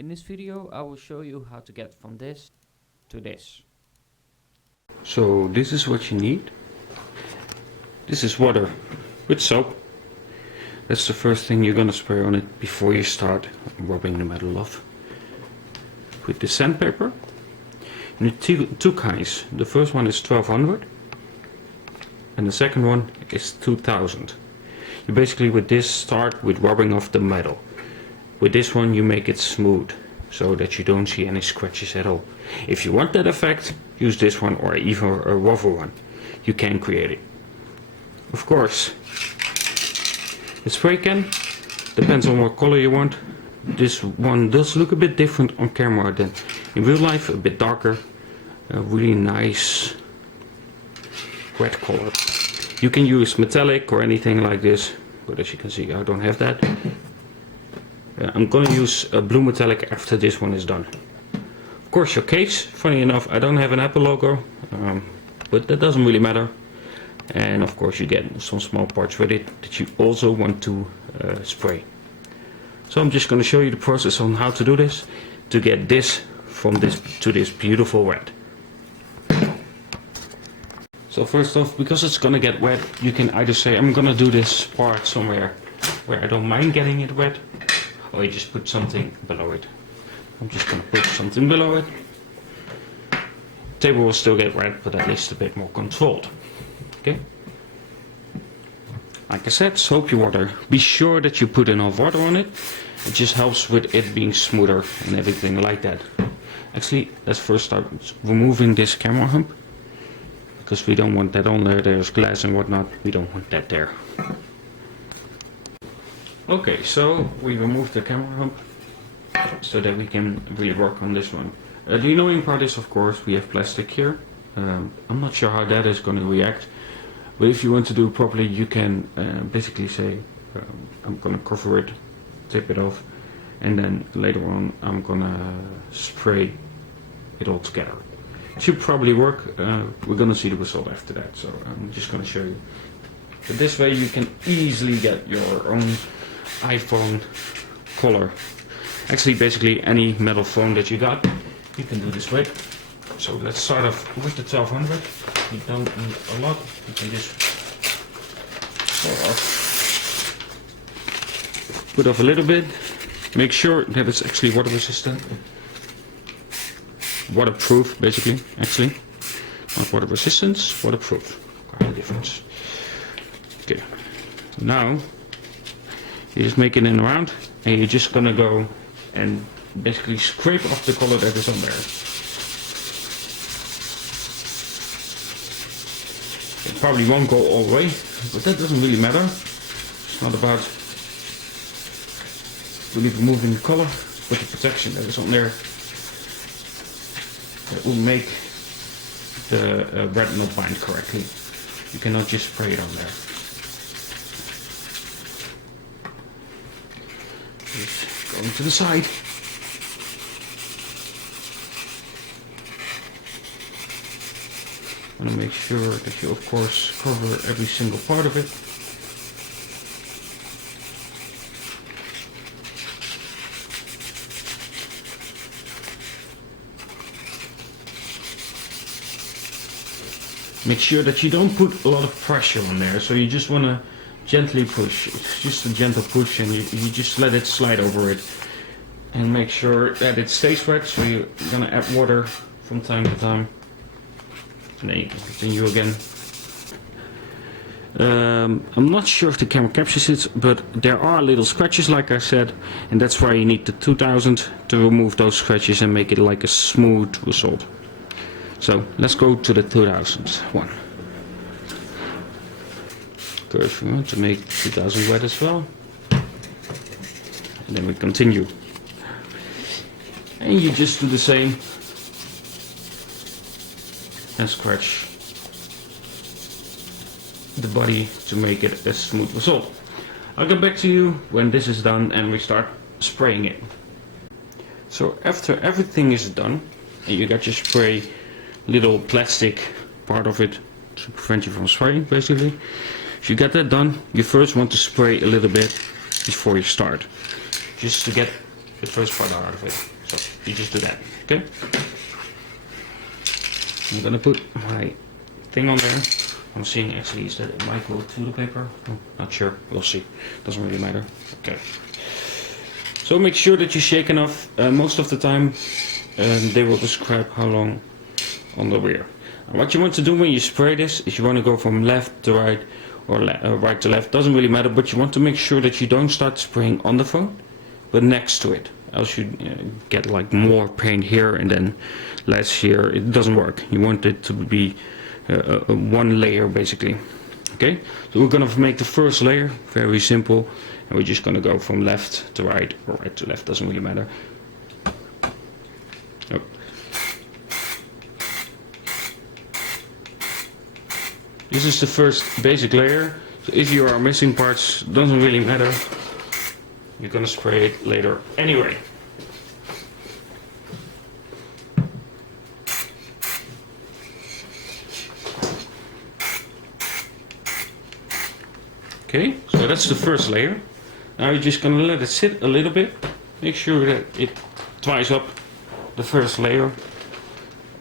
In this video I will show you how to get from this to this. So this is what you need. This is water with soap. That's the first thing you're gonna spray on it before you start rubbing the metal off. With the sandpaper, you need two kinds. The first one is 1200 and the second one is 2000. You basically with this start with rubbing off the metal. With this one you make it smooth so that you don't see any scratches at all. If you want that effect, use this one or even a rougher one. You can create it. Of course, the spray can depends on what color you want. This one does look a bit different on camera than in real life, a bit darker, a really nice red color. You can use metallic or anything like this, but as you can see I don't have that. I'm gonna use a blue metallic after this one is done. Of course your case, funny enough I don't have an Apple logo, but that doesn't really matter. And of course you get some small parts with it that you also want to spray. So I'm just going to show you the process on how to do this to get this from this to this beautiful red. So first off, because it's going to get wet, you can either say I'm going to do this part somewhere where I don't mind getting it wet, or you just put something below it. I'm just going to put something below it. Table will still get wet, but at least a bit more controlled. Okay. Like I said, soapy water. Be sure that you put enough water on it. It just helps with it being smoother and everything like that. Actually, let's first start removing this camera hump, because we don't want that on there. There's glass and whatnot. We don't want that there. Okay, so we removed the camera hump so that we can really work on this one. The annoying part is, of course, we have plastic here. I'm not sure how that is going to react. But if you want to do it properly, you can basically say, I'm going to cover it, tip it off, and then later on I'm going to spray it all together. It should probably work. We're going to see the result after that, so I'm just going to show you. But this way you can easily get your own iPhone color. Actually, basically any metal phone that you got, you can do this way. So let's start off with the 1200. You don't need a lot. You can just put off a little bit. Make sure that it's actually water resistant. Waterproof, basically. Actually, not water resistance, waterproof. Quite a difference. Okay. Now you just make it in around, and you're just gonna go and basically scrape off the color that is on there. It probably won't go all the way, but that doesn't really matter. It's not about really removing the color, but the protection that is on there. It will make the red not bind correctly. You cannot just spray it on there. Just going to the side. And make sure that you of course cover every single part of it. Make sure that you don't put a lot of pressure on there, so you just want to gently push. It's just a gentle push, and you just let it slide over it. And make sure that it stays wet, so you're going to add water from time to time. And then you can continue again. I'm not sure if the camera captures it, but there are little scratches like I said, and that's why you need the 2000 to remove those scratches and make it like a smooth result. So let's go to the 2000 one. First we want to make 2000 wet as well, and then we continue. And you just do the same. And scratch the body to make it a smooth result. I'll get back to you when this is done and we start spraying it. So after everything is done and you got your spray little plastic part of it to prevent you from spraying basically, if you get that done, you first want to spray a little bit before you start, just to get the first part out of it. So you just do that, okay? I'm gonna put my thing on there. I'm seeing actually is that it might go through the paper. Not sure, we'll see. Doesn't really matter. Okay. So make sure that you shake enough. Most of the time they will describe how long on the rear. And what you want to do when you spray this is you want to go from left to right or right to left. Doesn't really matter, but you want to make sure that you don't start spraying on the phone, but next to it. Else you get like more paint here and then less here. It doesn't work. You want it to be one layer basically. Okay, so we're gonna make the first layer very simple, and we're just gonna go from left to right or right to left, doesn't really matter. Oh. This is the first basic layer, so if you are missing parts, doesn't really matter. You're gonna spray it later anyway. Okay, so that's the first layer. Now you're just gonna let it sit a little bit. Make sure that it dries up the first layer,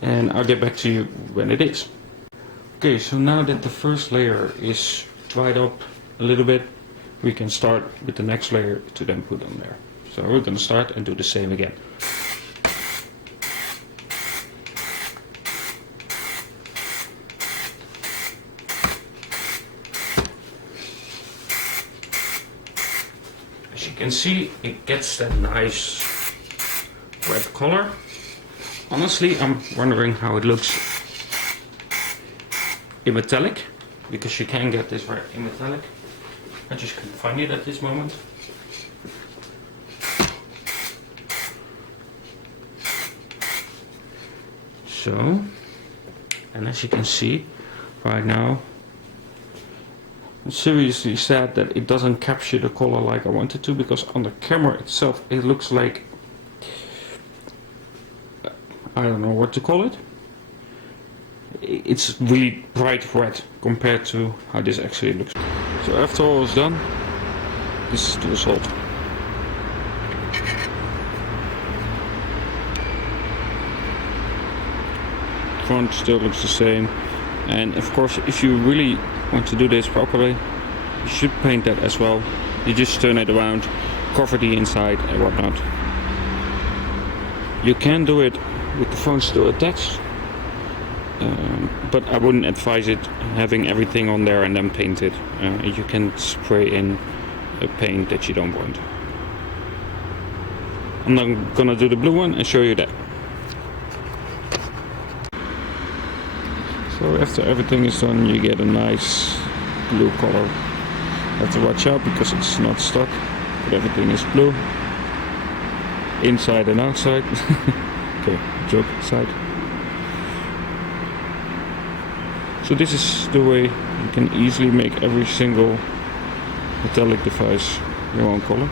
and I'll get back to you when it is. Okay, so now that the first layer is dried up a little bit, we can start with the next layer to then put on there. So we're gonna start and do the same again. As you can see, it gets that nice red color. Honestly, I'm wondering how it looks in metallic, because you can get this right in metallic. I just couldn't find it at this moment. So, and as you can see right now, I'm seriously sad that it doesn't capture the color like I wanted to, because on the camera itself it looks like, I don't know what to call it. It's really bright red compared to how this actually looks. So after all is done, this is the result. Front still looks the same, and of course if you really want to do this properly, you should paint that as well. You just turn it around, cover the inside and whatnot. You can do it with the phone still attached, but I wouldn't advise it having everything on there and then paint it. You can spray in a paint that you don't want. I'm not gonna do the blue one and show you that. So after everything is done, you get a nice blue color. You have to watch out because it's not stuck, but everything is blue, inside and outside. Okay, joke aside. So this is the way you can easily make every single metallic device your own color.